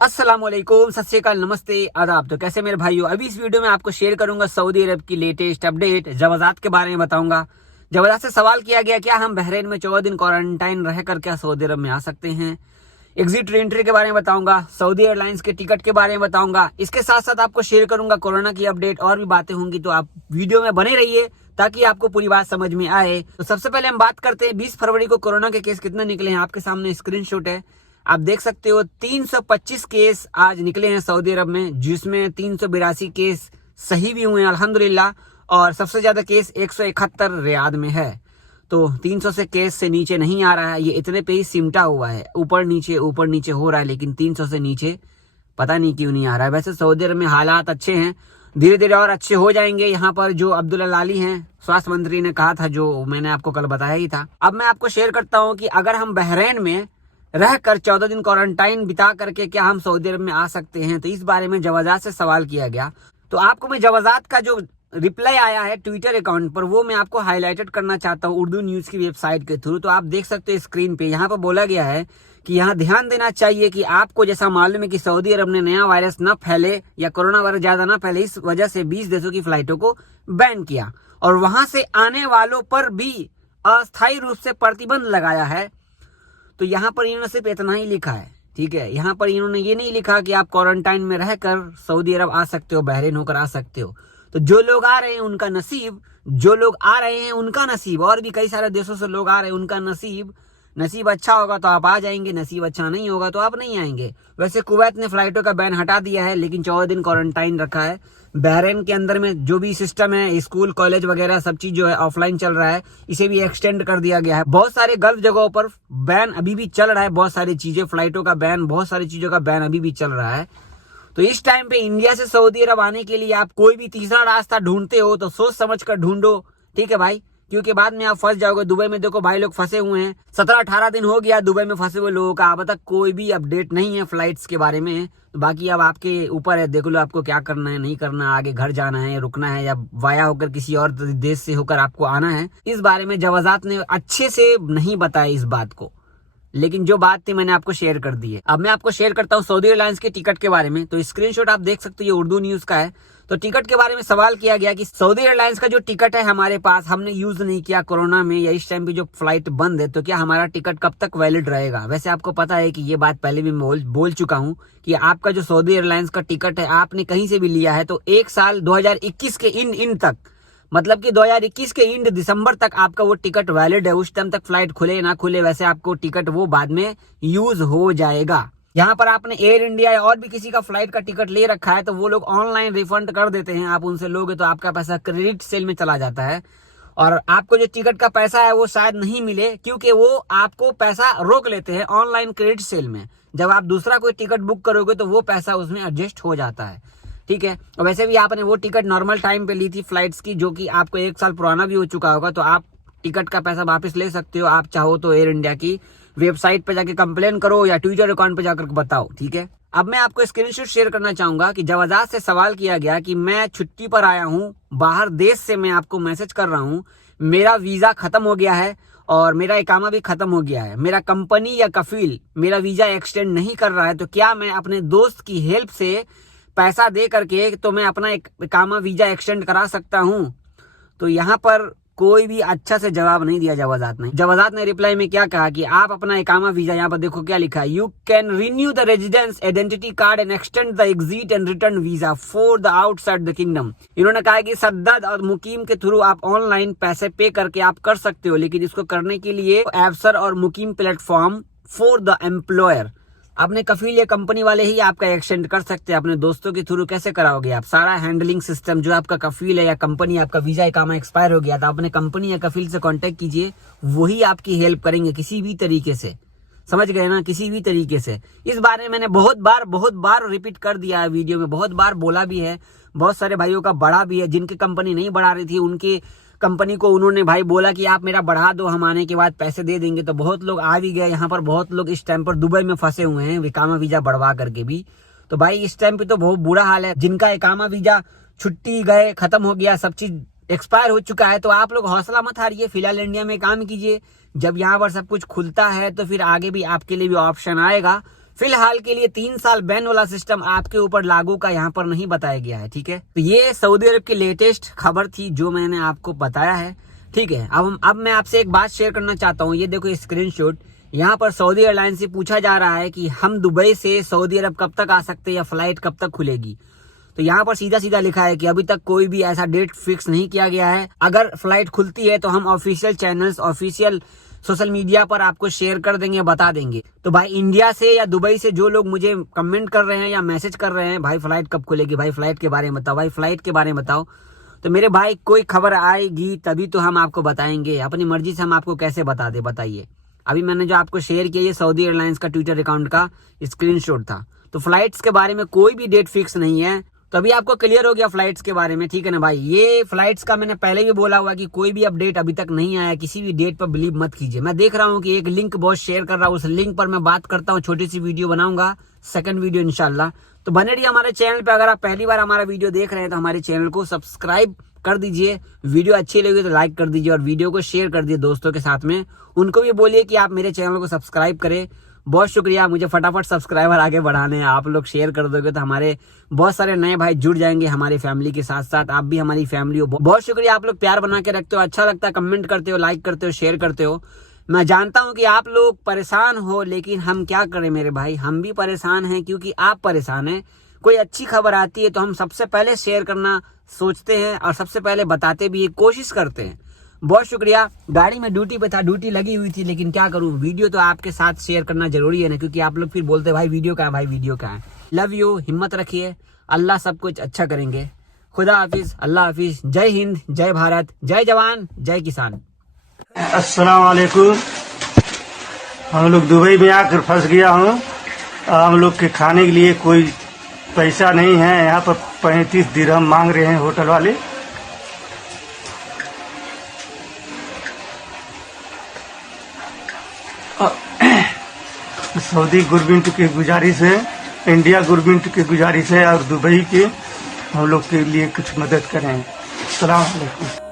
अस्सलामुअलैकुम, सत श्री अकाल, नमस्ते, आदाब। तो कैसे मेरे भाइयों, अभी इस वीडियो में आपको शेयर करूंगा सऊदी अरब की लेटेस्ट अपडेट, जवाजात के बारे में बताऊंगा। जवाजात से सवाल किया गया क्या हम बहरीन में 14 दिन क्वारंटाइन रहकर क्या सऊदी अरब में आ सकते हैं। एग्जिट री-एंट्री के बारे में बताऊंगा, सऊदी एयरलाइंस के टिकट के बारे में बताऊंगा। इसके साथ साथ आपको शेयर करूंगा कोरोना की अपडेट, और भी बातें होंगी, तो आप वीडियो में बने रहिए ताकि आपको पूरी बात समझ में आए। तो सबसे पहले हम बात करते हैं 20 फरवरी को कोरोना के केस कितने निकले हैं। आपके सामने स्क्रीनशॉट है, आप देख सकते हो। 325 केस आज निकले हैं सऊदी अरब में, जिसमें 382 केस सही भी हुए हैं अल्हम्दुलिल्लाह, और सबसे ज्यादा केस 171 रियाद में है। तो 300 से केस से नीचे नहीं आ रहा है, ये इतने पे ही सिमटा हुआ है, ऊपर नीचे हो रहा है, लेकिन 300 से नीचे पता नहीं क्यों नहीं आ रहा है। वैसे सऊदी अरब में हालात अच्छे हैं, धीरे धीरे और अच्छे हो जाएंगे। यहाँ पर जो अब्दुल्ला लाली हैं, स्वास्थ्य मंत्री ने कहा था, जो मैंने आपको कल बताया ही था। अब मैं आपको शेयर करता हूँ कि अगर हम बहरीन में रहकर 14 दिन क्वारंटाइन बिता करके क्या हम सऊदी अरब में आ सकते हैं, तो इस बारे में जवाजात से सवाल किया गया। तो आपको मैं जवाजात का जो रिप्लाई आया है ट्विटर अकाउंट पर, वो मैं आपको हाईलाइटेड करना चाहता हूँ उर्दू न्यूज की वेबसाइट के थ्रू। तो आप देख सकते हो स्क्रीन पे, यहाँ पर बोला गया है कि यहाँ ध्यान देना चाहिए कि आपको जैसा मालूम है कि सऊदी अरब ने नया वायरस न फैले या कोरोना वायरस ज्यादा न फैले, इस वजह से 20 देशों की फ्लाइटों को बैन किया, और वहां से आने वालों पर भी अस्थायी रूप से प्रतिबंध लगाया है। तो यहाँ पर इन्होंने सिर्फ इतना ही लिखा है, ठीक है। यहाँ पर इन्होंने ये नहीं लिखा कि आप क्वारंटाइन में रहकर सऊदी अरब आ सकते हो, बहरीन होकर आ सकते हो। तो जो लोग आ रहे हैं उनका नसीब, जो लोग आ रहे हैं उनका नसीब, और भी कई सारे देशों से लोग आ रहे हैं उनका नसीब अच्छा होगा तो आप आ जाएंगे, नसीब अच्छा नहीं होगा तो आप नहीं आएंगे। वैसे कुवैत ने फ्लाइटों का बैन हटा दिया है, लेकिन 14 दिन क्वारंटाइन रखा है। बहरीन के अंदर में जो भी सिस्टम है, स्कूल कॉलेज वगैरह सब चीज जो है ऑफलाइन चल रहा है, इसे भी एक्सटेंड कर दिया गया है। बहुत सारे गल्फ जगहों पर बैन अभी भी चल रहा है, बहुत सारी चीजें, फ्लाइटों का बैन, बहुत सारी चीजों का बैन अभी भी चल रहा है। तो इस टाइम पे इंडिया से सऊदी अरब आने के लिए आप कोई भी तीसरा रास्ता ढूंढते हो तो सोच समझ कर ढूंढो, ठीक है भाई, क्योंकि बाद में आप फंस जाओगे। दुबई में देखो भाई, लोग फंसे हुए हैं, 17-18 दिन हो गया दुबई में फंसे हुए लोगों का, अब तक कोई भी अपडेट नहीं है फ्लाइट्स के बारे में। तो बाकी अब आपके ऊपर है, देख लो आपको क्या करना है, नहीं करना, आगे घर जाना है, रुकना है, या वाया होकर किसी और देश से होकर आपको आना है। इस बारे में जवाजात ने अच्छे से नहीं बताया इस बात को, लेकिन जो बात थी मैंने आपको शेयर कर दी है। अब मैं आपको शेयर करता हूँ सऊदी एयरलाइंस के टिकट के बारे में। तो स्क्रीनशॉट आप देख सकते हो, ये उर्दू न्यूज का है। तो टिकट के बारे में सवाल किया गया कि सऊदी एयरलाइंस का जो टिकट है हमारे पास, हमने यूज नहीं किया कोरोना में या इस टाइम पे जो फ्लाइट बंद है, तो क्या हमारा टिकट कब तक वैलिड रहेगा। वैसे आपको पता है कि ये बात पहले भी मैं बोल चुका हूँ कि आपका जो सऊदी एयरलाइंस का टिकट है, आपने कहीं से भी लिया है तो 1 साल 2021 के इन तक, मतलब कि 2021 के इंड दिसंबर तक आपका वो टिकट वैलिड है। उस टाइम तक फ्लाइट खुले ना खुले, वैसे आपको टिकट वो बाद में यूज हो जाएगा। यहाँ पर आपने एयर इंडिया या और भी किसी का फ्लाइट का टिकट ले रखा है तो वो लोग ऑनलाइन रिफंड कर देते हैं, आप उनसे लोगे तो आपका पैसा क्रेडिट सेल में चला जाता है, और आपको जो टिकट का पैसा है वो शायद नहीं मिले, क्योंकि वो आपको पैसा रोक लेते हैं ऑनलाइन क्रेडिट सेल में। जब आप दूसरा कोई टिकट बुक करोगे तो वो पैसा उसमें एडजस्ट हो जाता है, ठीक है। और वैसे भी आपने वो टिकट नॉर्मल टाइम पे ली थी फ्लाइट्स की, जो कि आपको 1 साल पुराना भी हो चुका होगा, तो आप टिकट का पैसा वापस ले सकते हो। आप चाहो तो एयर इंडिया की वेबसाइट पे जाके कंप्लेन करो या ट्विटर अकाउंट पे जाकर बताओ, ठीक है। अब मैं आपको स्क्रीनशॉट शेयर करना चाहूंगा कि जवाजात से सवाल किया गया कि मैं छुट्टी पर आया हूँ बाहर देश से, मैं आपको मैसेज कर रहा हूँ, मेरा वीजा खत्म हो गया है और मेरा इकामा भी खत्म हो गया है, मेरा कंपनी या कफील मेरा वीजा एक्सटेंड नहीं कर रहा है, तो क्या मैं अपने दोस्त की हेल्प से पैसा दे करके तो मैं अपना एक इकामा वीजा एक्सटेंड करा सकता हूं। तो यहाँ पर कोई भी अच्छा से जवाब नहीं दिया जवाजात ने। जवाजात ने रिप्लाई में क्या कहा कि आप अपना इकामा वीजा, यहाँ पर देखो क्या लिखा है, you can renew the residence identity card and extend the exit and return visa for the outside the kingdom. इन्होंने कहा कि सद्दद और मुकीम के थ्रू आप ऑनलाइन पैसे पे करके आप कर सकते हो, लेकिन इसको करने के लिए एफसर और मुकीम प्लेटफॉर्म फॉर द एम्प्लॉयर, अपने कफील या कंपनी वाले ही आपका एक्सटेंड कर सकते हैं। अपने दोस्तों के थ्रू कैसे कराओगे आप? सारा हैंडलिंग सिस्टम जो आपका कफील है या कंपनी, आपका वीजा इकामा एक्सपायर हो गया था, अपने कंपनी या कफील से कांटेक्ट कीजिए, वही आपकी हेल्प करेंगे किसी भी तरीके से। समझ गए ना, किसी भी तरीके से। इस बारे में मैंने बहुत बार रिपीट कर दिया है, वीडियो में बहुत बार बोला भी है। बहुत सारे भाइयों का बढ़ा भी है, जिनकी कंपनी नहीं बढ़ा रही थी उनकी कंपनी को उन्होंने भाई बोला कि आप मेरा बढ़ा दो, हम आने के बाद पैसे दे देंगे। तो बहुत लोग आ भी गए यहाँ पर, बहुत लोग इस टाइम पर दुबई में फंसे हुए हैं इकामा वीजा बढ़वा करके भी। तो भाई इस टाइम पे तो बहुत बुरा हाल है। जिनका इकामा वीजा छुट्टी गए खत्म हो गया, सब चीज एक्सपायर हो चुका है। तो आप लोग हौसला मत हारिए, फिलहाल इंडिया में काम कीजिए। जब यहाँ पर सब कुछ खुलता है तो फिर आगे भी आपके लिए भी ऑप्शन आएगा। फिलहाल के लिए 3 साल बैन वाला सिस्टम आपके ऊपर लागू का यहाँ पर नहीं बताया गया है, ठीक है। तो ये सऊदी अरब की लेटेस्ट खबर थी जो मैंने आपको बताया है, ठीक है। अब मैं आपसे एक बात शेयर करना चाहता हूँ। ये देखो स्क्रीनशॉट, यहाँ पर सऊदी एयरलाइन से पूछा जा रहा है कि हम दुबई से सऊदी अरब कब तक आ सकते हैं या फ्लाइट कब तक खुलेगी। तो यहाँ पर सीधा सीधा लिखा है कि अभी तक कोई भी ऐसा डेट फिक्स नहीं किया गया है। अगर फ्लाइट खुलती है तो हम official channels, official social media पर आपको शेयर कर देंगे, बता देंगे। तो भाई इंडिया से या दुबई से जो लोग मुझे कमेंट कर रहे हैं या मैसेज कर रहे हैं, भाई फ्लाइट कब खुलेगी, भाई फ्लाइट के बारे में बताओ, भाई फ्लाइट के बारे में बताओ, तो मेरे भाई कोई खबर आएगी तभी तो हम आपको बताएंगे। अपनी मर्जी से हम आपको कैसे बता दे, बताइए। अभी मैंने जो आपको शेयर किया ये सऊदी एयरलाइंस का ट्विटर अकाउंट का स्क्रीनशॉट था। तो फ्लाइट्स के बारे में कोई भी डेट फिक्स नहीं है। तो अभी आपको क्लियर हो गया फ्लाइट्स के बारे में, ठीक है ना भाई। ये फ्लाइट्स का मैंने पहले भी बोला हुआ कि कोई भी अपडेट अभी तक नहीं आया, किसी भी डेट पर बिलीव मत कीजिए। मैं देख रहा हूँ कि एक लिंक बॉस शेयर कर रहा हूँ, उस लिंक पर मैं बात करता हूँ, छोटी सी वीडियो बनाऊंगा, सेकंड वीडियो इंशाल्लाह। तो बने रहिए हमारे चैनल पे। अगर आप पहली बार हमारा वीडियो देख रहे हैं तो हमारे चैनल को सब्सक्राइब कर दीजिए। वीडियो अच्छी लगी तो लाइक कर दीजिए और वीडियो को शेयर कर दीजिए दोस्तों के साथ में। उनको भी बोलिए कि आप मेरे चैनल को सब्सक्राइब करें। बहुत शुक्रिया, मुझे फटाफट सब्सक्राइबर आगे बढ़ाने हैं। आप लोग शेयर कर दोगे तो हमारे बहुत सारे नए भाई जुड़ जाएंगे हमारी फैमिली के साथ साथ। आप भी हमारी फैमिली हो। बहुत शुक्रिया, आप लोग प्यार बना के रखते हो, अच्छा लगता है, कमेंट करते हो, लाइक करते हो, शेयर करते हो। मैं जानता हूं कि आप लोग परेशान हो, लेकिन हम क्या करें मेरे भाई, हम भी परेशान हैं क्योंकि आप परेशान हैं। कोई अच्छी खबर आती है तो हम सबसे पहले शेयर करना सोचते हैं और सबसे पहले बताते भी, कोशिश करते हैं। बहुत शुक्रिया। गाड़ी में ड्यूटी पे था, ड्यूटी लगी हुई थी, लेकिन क्या करूं, वीडियो तो आपके साथ शेयर करना जरूरी है ना, क्योंकि आप लोग फिर बोलते भाई वीडियो कहाँ है, भाई वीडियो कहाँ है। लव यू, हिम्मत रखिए, अल्लाह सब कुछ अच्छा करेंगे। खुदा हाफिज, अल्लाह हाफिज, जय हिंद, जय भारत, जय जवान, जय किसान। अस्सलाम वालेकुम। हम लोग दुबई में आकर फंस गया हूँ। हम लोग के खाने के लिए कोई पैसा नहीं है। यहाँ पर 35 दिरहम मांग रहे हैं होटल वाले। सऊदी गवर्नमेंट की गुजारिश है, इंडिया गवर्नमेंट की गुजारिश है और दुबई के हम लोग के लिए कुछ मदद करें। अस्सलाम वालेकुम।